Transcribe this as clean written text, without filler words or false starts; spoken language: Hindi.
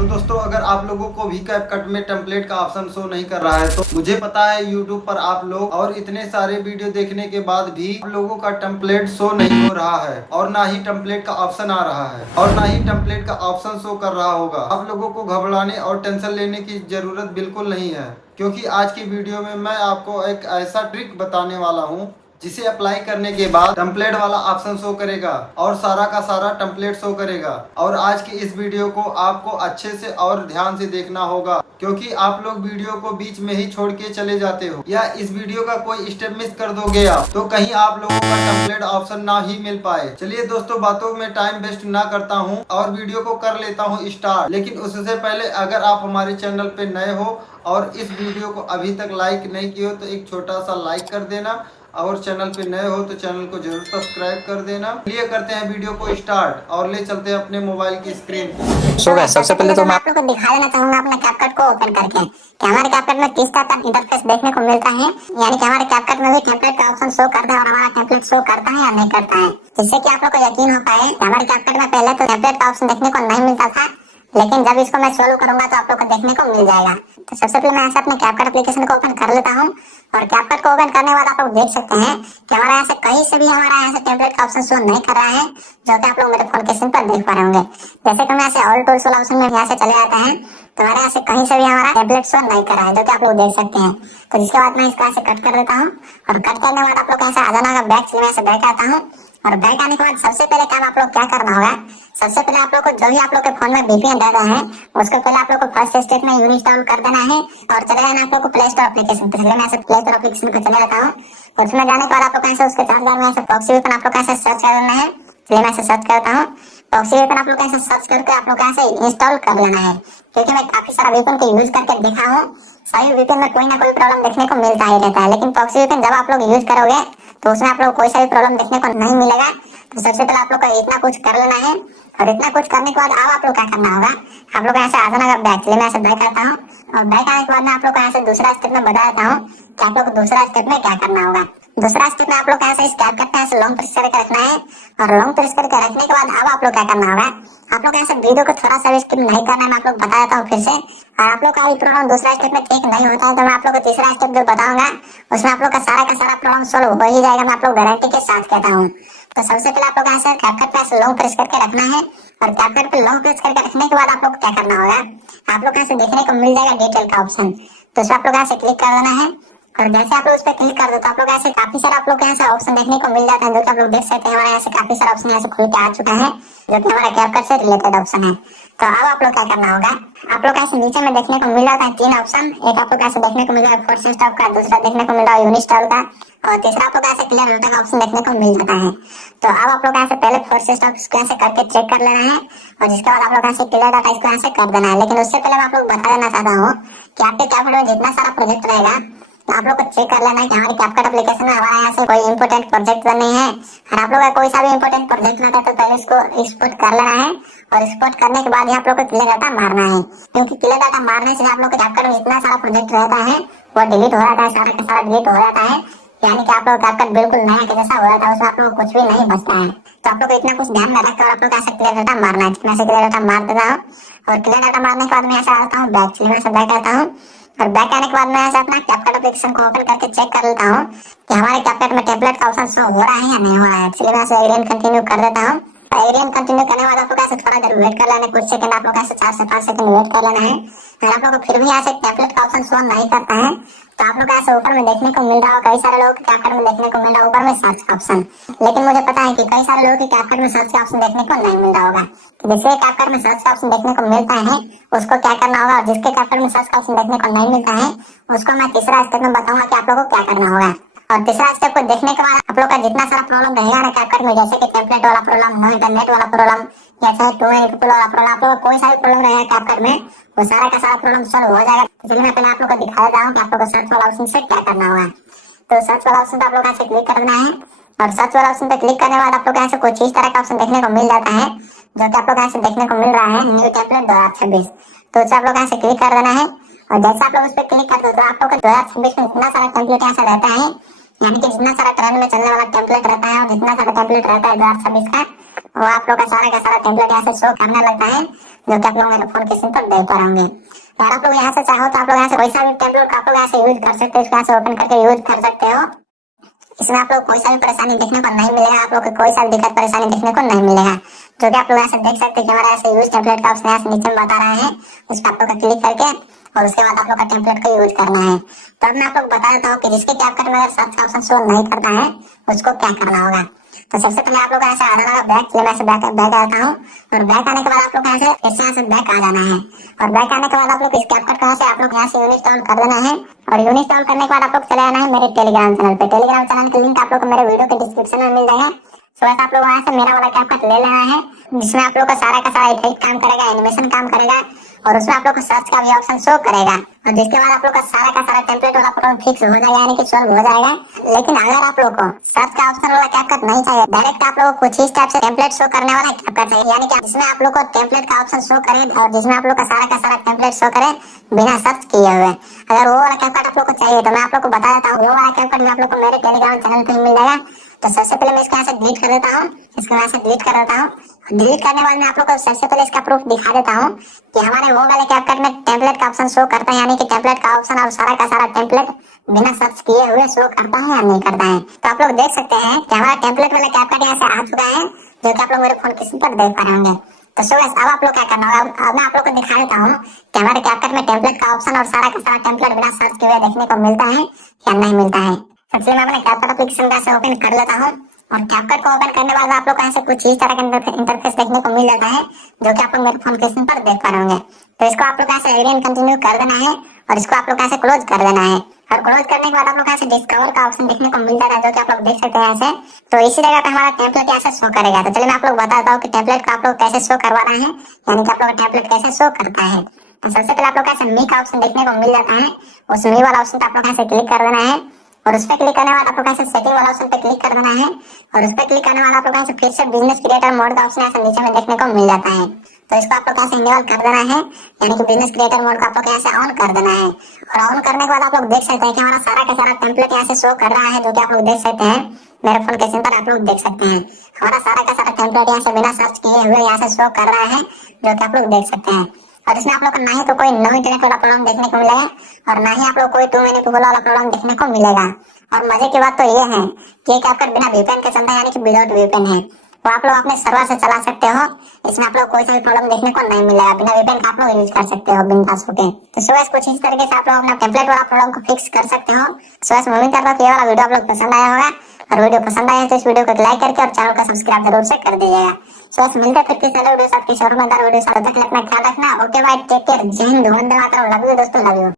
तो दोस्तों अगर आप लोगों को भी कैपकट में टेम्पलेट का ऑप्शन शो नहीं कर रहा है तो मुझे पता है यूट्यूब पर आप लोग और इतने सारे वीडियो देखने के बाद भी आप लोगों का टेम्पलेट शो नहीं हो रहा है और ना ही टेम्पलेट का ऑप्शन आ रहा है और ना ही टेम्पलेट का ऑप्शन शो कर रहा होगा। आप लोगों को घबराने और टेंशन लेने की जरूरत बिल्कुल नहीं है, क्योंकि आज की वीडियो में मैं आपको एक ऐसा ट्रिक बताने वाला हूँ जिसे अप्लाई करने के बाद टेम्पलेट वाला ऑप्शन शो करेगा और सारा का सारा टेम्पलेट शो करेगा। और आज की इस वीडियो को आपको अच्छे से और ध्यान से देखना होगा, क्योंकि आप लोग वीडियो को बीच में ही छोड़ के चले जाते हो या इस वीडियो का कोई स्टेप मिस कर दोगे आप तो कहीं आप लोगों का टेम्पलेट ऑप्शन ना ही मिल पाए। चलिए दोस्तों, बातों में टाइम वेस्ट ना करता हूँ और वीडियो को कर लेता हूँ स्टार्ट। लेकिन उससे पहले अगर आप हमारे चैनल पे नए हो और इस वीडियो को अभी तक लाइक नहीं किए हो तो एक छोटा सा लाइक कर देना और चैनल पे नए हो तो चैनल को जरूर सब्सक्राइब कर देना। चलिए करते हैं वीडियो को स्टार्ट और ले चलते हैं अपने मोबाइल की स्क्रीन पे। सो गाइस, सबसे पहले तो मैं आप लोगों को दिखा देना चाहूंगा अपने कैपकट को ओपन करके कि हमारे कैपकट में किस तरह का इंटरफेस देखने को मिलता है, यानी कि हमारे कैपकट में भी टेम्पलेट का ऑप्शन शो करता है और हमारा टेम्पलेट शो करता है या नहीं करता है, जिससे कि आप लोग को यकीन हो पाए कि हमारे कैपकट में पहले तो टेम्पलेट का ऑप्शन देखने को नहीं मिलता था, लेकिन जब इसको मैं सोल्व करूंगा तो आप लोग को देखने को मिल जाएगा। तो सबसे पहले मैं ऐसे अपने कैपकट एप्लीकेशन को ओपन कर लेता हूँ और कैपकट को ओपन करने के बाद आप लोग देख सकते हैं कि हमारा यहाँ से कहीं से भी हमारा यहाँ से टेम्पलेट का ऑप्शन शो नहीं कर रहा है, जो कि आप लोग मेरे फोन के स्क्रीन पर देख पा रहे होंगे। जैसे कि हम यहाँ से ऑल टूल्स वाला ऑप्शन में यहाँ से चले जाते हैं तो हमारे यहाँ से कहीं से भी हमारा टेम्पलेट शो नहीं कर रहा है, जो कि आप लोग देख सकते हैं। तो जिसके बाद मैं इसको ऐसे कट कर देता हूँ और कट करने के बाद आप लोग ऐसे आ जाना, बैक चलिए मैं ऐसे बैक आता हूँ और बैक आने के बाद सबसे पहले काम आप लोग क्या करना होगा, सबसे पहले आप लोग को जो भी आप लोग के फोन में VPN डाटा है उसको पहले आप लोग को फर्स्ट स्टेप में इंस्टॉल कर देना है और चले जाना आप लोग को प्ले स्टोर एप्लीकेशन। तो चलिए मैं ऐसे प्ले स्टोर एप्लीकेशन को चले जाता हूँ और उसमें जाने के बाद आप लोग कैसे उसके चार्ज में ऐसे प्रॉक्सी वीपन आप लोग कैसे सर्च कर लेना है। चलिए मैं ऐसे सर्च करता हूँ, प्रॉक्सी वीपन आप लोग कैसे सर्च करके आप लोग कैसे इंस्टॉल कर लेना है, क्योंकि मैं काफी सारा वीपन को यूज करके देखा हूँ। सभी वीपन में कोई ना कोई प्रॉब्लम देखने को मिलता ही रहता है, लेकिन प्रॉक्सी वीपन जब आप लोग यूज करोगे तो उसमें आप लोग कोई सा भी प्रॉब्लम देखने को नहीं मिलेगा। तो सबसे पहले आप लोग को इतना कुछ कर लेना है और इतना कुछ करने के बाद अब आप लोग क्या करना होगा, आप लोग ऐसे आ जाना बैक। चलिए मैं ऐसे बैक आता हूँ और बैक आने के बाद मैं आप लोग को ऐसे दूसरा स्टेप में बता देता हूँ कि आप लोग को दूसरा स्टेप में क्या करना होगा। दूसरा स्टेप में आप लोग ऐसे इस कैपकट में ऐसे लॉन्ग प्रेस करके रखना है और लॉन्ग प्रेस करके रखने के बाद अब आप लोग क्या करना होगा, आप लोग ऐसे वीडियो को थोड़ा सा भी स्किप नहीं करना है, मैं आप लोग बता देता हूँ फिर से। और आप लोग का भी प्रॉब्लम दूसरा स्टेप में ठीक नहीं होता है तो मैं आप लोग को तीसरा स्टेप जो बताऊंगा उसमें आप लोग का सारा प्रॉब्लम सोल्व हो ही जाएगा, मैं आप लोग गारंटी के साथ कहता हूँ। तो सबसे पहले आप लोग ऐसे कैपकट पे ऐसे लॉन्ग प्रेस करके रखना है और कैपकट पे लॉन्ग प्रेस करके रखने के बाद आप लोग क्या करना होगा, आप लोग ऐसे देखने को मिल जाएगा डिटेल का ऑप्शन। तो उसमें आप लोग ऐसे क्लिक कर देना है और जैसे आप लोग उस पर क्लिक कर दो तो आप लोग ऐसे काफी सारा आप लोग ऐसे ऑप्शन देखने को मिल जाता है, जो कि आप लोग देख सकते हैं हमारे यहाँ से काफी सारा ऑप्शन ऐसे खुल के आ चुका है, जो कि हमारा कैपकट से रिलेटेड ऑप्शन है। तो अब आप लोग क्या करना होगा, आप लोग ऐसे नीचे में देखने को मिल जाता है 3 ऑप्शन, एक आप लोग ऐसे देखने को मिल रहा है फोर्स स्टॉप का, दूसरा देखने को मिल रहा है यूनिस्टॉल का और तीसरा आप लोग ऐसे क्लियर डाटा का ऑप्शन देखने को मिल जाता है। तो अब आप लोग ऐसे पहले फोर्स स्टॉप इसको ऐसे करके चेक कर लेना है और जिसके बाद आप लोग ऐसे क्लियर डाटा इसको ऐसे कर देना है। लेकिन उससे पहले मैं आप लोग बता देना चाहता हूँ कि आपके कैपकट में जितना सारा प्रोजेक्ट रहेगा तो आप लोग को चेक कर लेना है कि हमारे कैपकट एप्लीकेशन में हमारे यहाँ से कोई इंपोर्टेंट प्रोजेक्ट तो नहीं है। और आप लोग का कोई सा भी इंपोर्टेंट प्रोजेक्ट रहता है तो पहले इसको एक्सपोर्ट कर लेना है और एक्सपोर्ट करने के बाद ही आप लोग को क्लियर डाटा मारना है, क्योंकि क्लियर डाटा मारने से आप लोग के कैपकट में जितना सारा प्रोजेक्ट रहता है वो डिलीट हो जाता है, सारा का सारा डिलीट हो जाता है, यानी कि आप लोग कैपकट बिल्कुल नया के जैसा हो जाता है, उसमें आप लोग कुछ भी नहीं बचता है। तो आप लोग को इतना कुछ ध्यान में रखकर आप लोग ऐसे क्लियर डाटा मारना है। मैं ऐसे क्लियर डाटा मार देता हूँ और क्लियर डाटा मारने के बाद मैं ऐसा आता हूँ बैक। चलिए मैं ऐसे बैक आता हूँ और बैक आने के बाद मैं ऐसे अपना कैपकट एप्लीकेशन को ओपन करके चेक कर लेता हूँ कि हमारे कैपकट में टेम्पलेट का ऑप्शन शो हो रहा है या नहीं हो रहा है। चलिए मैं ऐसे एग्री कंटिन्यू कर देता हूँ। एग्री कंटिन्यू करने के बाद आप लोग ऐसे थोड़ा देर वेट कर लेना, कुछ सेकंड आप लोग ऐसे 4 से 5 सेकंड वेट कर लेना है। अगर आप लोग को फिर भी ऐसे टेम्पलेट का ऑप्शन शो नहीं करता है तो आप लोग ऐसे ऊपर में देखने को मिल रहा हो, कई सारे लोगों के कैपकट में देखने को मिल रहा है ऊपर में सर्च का ऑप्शन, लेकिन मुझे पता है कि कई सारे लोगों के कैपकट में सर्च का ऑप्शन देखने को नहीं मिल रहा होगा। तो जिसके कैपकट में सर्च का ऑप्शन देखने को मिलता है उसको क्या करना होगा और जिसके कैपकट में सर्च का ऑप्शन देखने को नहीं मिलता है उसको मैं तीसरा स्टेप में बताऊंगा कि आप लोगों को क्या करना होगा। और तीसरा स्टेप को देखने के बाद आप लोग का जितना सारा प्रॉब्लम रहेगा ना कैपकट में, जैसे कि टेम्पलेट वाला प्रॉब्लम, नो इंटरनेट वाला प्रॉब्लम या चाहे टू एंड पीपल वाला प्रॉब्लम, आप लोग कोई सा भी प्रॉब्लम रहेगा कैपकट में वो सारा का सारा प्रॉब्लम सॉल्व हो जाएगा। चलिए मैं पहले आप लोग को दिखा देता हूँ कि आप लोग को सर्च वाला ऑप्शन से क्या करना होगा। तो सर्च वाला ऑप्शन पे आप लोग ऐसे क्लिक करना है और सर्च वाला ऑप्शन पे क्लिक करने के बाद आप लोग ऐसे कुछ इस तरह का ऑप्शन देखने को मिल जाता है, जो कि आप लोग ऐसे देखने को मिल रहा है न्यू टेम्पलेट 2026। तो उसे आप लोग ऐसे क्लिक कर देना है और जैसे आप लोग उस पर क्लिक करते हो तो आप लोग को 2026 में इतना सारा टेम्पलेट ऐसा रहता है यानी कि जितना सारा ट्रेंड में चलने वाला टेम्पलेट रहता है और जितना सारा टेम्पलेट रहता है 2026 का, वो आप लोग का सारा टेम्पलेट यहाँ से शो करने लगता है, जो कि आप लोग मेरे फोन के स्क्रीन पर देख पा होंगे। और आप लोग यहाँ से चाहो तो आप लोग यहाँ से कोई सा भी टेम्पलेट आप लोग यहाँ से यूज कर सकते हो, इसको यहाँ से ओपन करके यूज कर सकते हो। इसमें आप लोग कोई सा भी परेशानी देखने को नहीं मिलेगा, आप लोग को कोई सा भी दिक्कत परेशानी देखने को नहीं मिलेगा, जो कि आप लोग यहाँ से देख सकते हैं कि हमारा ऐसे यूज टेम्पलेट का ऑप्शन यहाँ से नीचे में बता रहा है, उस पर आप लोग क्लिक करके और उसके बाद आप लोग का टेम्पलेट को यूज करना है। तो अब मैं आप लोग बता देता हूँ कि जिसके कैपकट में अगर सर्च का ऑप्शन शो नहीं करता है उसको क्या करना होगा। तो सबसे पहले आप लोग ऐसे आ जाना बैक, ये मैं बैक आता हूँ और बैक आने के बाद आप लोग यहाँ से बैक आ जाना है। और बैक आने के बाद आप लोग इस कैपकट को आप लोग यहाँ से यूनिस्टॉल कर देना है। और यूनिस्टॉल करने के बाद आप लोग चले आना है मेरे टेलीग्राम चैनल पे। टेलीग्राम चैनल का लिंक आप लोग को मेरे वीडियो के डिस्क्रिप्शन में मिल जाएगा। तो वैसे आप लोग वहाँ से मेरा वाला कैपकट ले लेना है, जिसमें आप लोग का सारा इफेक्ट काम करेगा, एनिमेशन काम करेगा और उसमें आप लोग को सर्च का भी ऑप्शन शो करेगा। और जिसके बाद आप लोग का सारा टेम्पलेट वाला प्रॉब्लम फिक्स हो जाएगा, यानी कि सॉल्व हो जाएगा। लेकिन अगर आप लोग को सर्च का ऑप्शन वाला कैपकट नहीं चाहिए, डायरेक्ट आप लोग को कुछ इस टाइप से टेम्पलेट शो करने वाला कैपकट चाहिए, यानी कि जिसमें आप लोग को टेम्पलेट का ऑप्शन शो करे और जिसमें आप लोग का सारा टेम्पलेट शो करे बिना सर्च किए हुए। अगर वो वाला कैपकट आप लोग को चाहिए तो मैं आप लोग को बता देता हूँ, वो वाला कैपकट भी आप लोग को मेरे टेलीग्राम चैनल पे मिल जाएगा। तो सबसे पहले मैं इसको यहाँ से डिलीट कर देता हूँ, इसको यहाँ से डिलीट कर देता हूँ। डिलीट करने के बाद मैं आप लोग को सबसे पहले इसका प्रूफ दिखा देता हूँ कि हमारे वो वाले कैपकट में टेम्पलेट का ऑप्शन शो करता है, यानी कि टेम्पलेट का ऑप्शन और सारा टेम्पलेट बिना सर्च किए हुए शो करता है या नहीं करता है। तो आप लोग देख सकते हैं कि हमारा टेम्पलेट वाला कैपकट यहाँ से आ चुका है, जो कि आप लोग मेरे फोन के स्क्रीन पर देख पा रहे होंगे। तो सो अब आप लोग क्या करना होगा, अब मैं आप लोग को दिखा देता हूँ कि हमारे कैपकट में टेम्पलेट का ऑप्शन और सारा टेम्पलेट बिना सर्च किए हुए देखने को मिलता है या नहीं मिलता है। सबसे मैं अपने कैपकट एप्लीकेशन का से ओपन कर लेता हूँ और कैपकट को ओपन करने के बाद आप लोग को ऐसे कुछ इस तरह का इंटरफेस देखने को मिल जाता है, जो कि आप लोग मेरे फोन के स्क्रीन पर देख पा रहे होंगे। तो इसको आप लोग ऐसे एग्री एंड कंटिन्यू कर देना है और इसको आप लोग ऐसे क्लोज कर देना है। और क्लोज करने के बाद आप लोग ऐसे डिस्कवर का ऑप्शन देखने को मिल जाता है, जो कि आप लोग देख सकते हैं ऐसे। तो इसी जगह पे हमारा टेम्पलेट ऐसे शो करेगा। तो चलिए मैं आप लोग बताता हूँ कि टेम्पलेट को आप लोग कैसे शो करवाना है, यानी कि आप लोग टेम्पलेट कैसे शो करता है। तो सबसे पहले आप लोग ऐसे मी का ऑप्शन देखने को मिल जाता है, उस मी वाला ऑप्शन पे आप लोग ऐसे क्लिक कर देना है और उस पर क्लिक करने के बाद आप लोग ऐसे सेटिंग वाला ऑप्शन पे क्लिक कर देना है। और उस पर क्लिक करने के बाद आप लोग ऐसे फिर से बिजनेस क्रिएटर मोड का ऑप्शन ऐसे नीचे में देखने को मिल जाता है। तो इसको आप लोग ऐसे इनेबल कर देना है, यानी कि बिजनेस क्रिएटर मोड को आप लोग ऐसे ऑन कर देना है। और ऑन करने के बाद आप लोग देख सकते हैं कि हमारा सारा टेम्पलेट यहाँ से शो कर रहा है, जो कि आप लोग देख सकते हैं मेरे फोन के स्क्रीन पर आप लोग देख सकते हैं। हमारा सारा टेम्पलेट यहाँ से बिना सर्च किए हुए यहाँ से शो कर रहा है, जो कि आप लोग देख सकते हैं। और इसमें आप लोग को ना ही तो कोई नो इंटरनेट वाला प्रॉब्लम देखने को मिलेगा और ना ही आप लोग कोई 2 मिनट वाला प्रॉब्लम देखने को मिलेगा। और मजे की बात तो ये है कि कैपकट बिना वीपीएन के चलता है, यानी कि विदाउट वीपीएन है। तो आप लोग अपने सर्वर से चला सकते हो, इसमें आप लोग कोई सा भी प्रॉब्लम देखने को नहीं मिलेगा। बिना वीपीएन का आप लोग यूज कर सकते हो बिंदास होके। तो सो कुछ इस तरीके से आप लोग अपना टेम्पलेट वाला प्रॉब्लम को फिक्स कर सकते हो। सो उम्मीद करता हूँ कि ये वाला वीडियो आप लोग पसंद आया होगा, और वीडियो पसंद आया तो इस वीडियो को लाइक करके और चैनल को सब्सक्राइब जरूर से कर दीजिएगा। सो मिलते हैं फिर किसी अगले वीडियो साथ, किसी और मजेदार वीडियो साथ। तब तक अपना ख्याल रखना। ओके बाय, टेक केयर, जय हिंद, वंदे मातरम, लव यू दोस्तों, लव यू।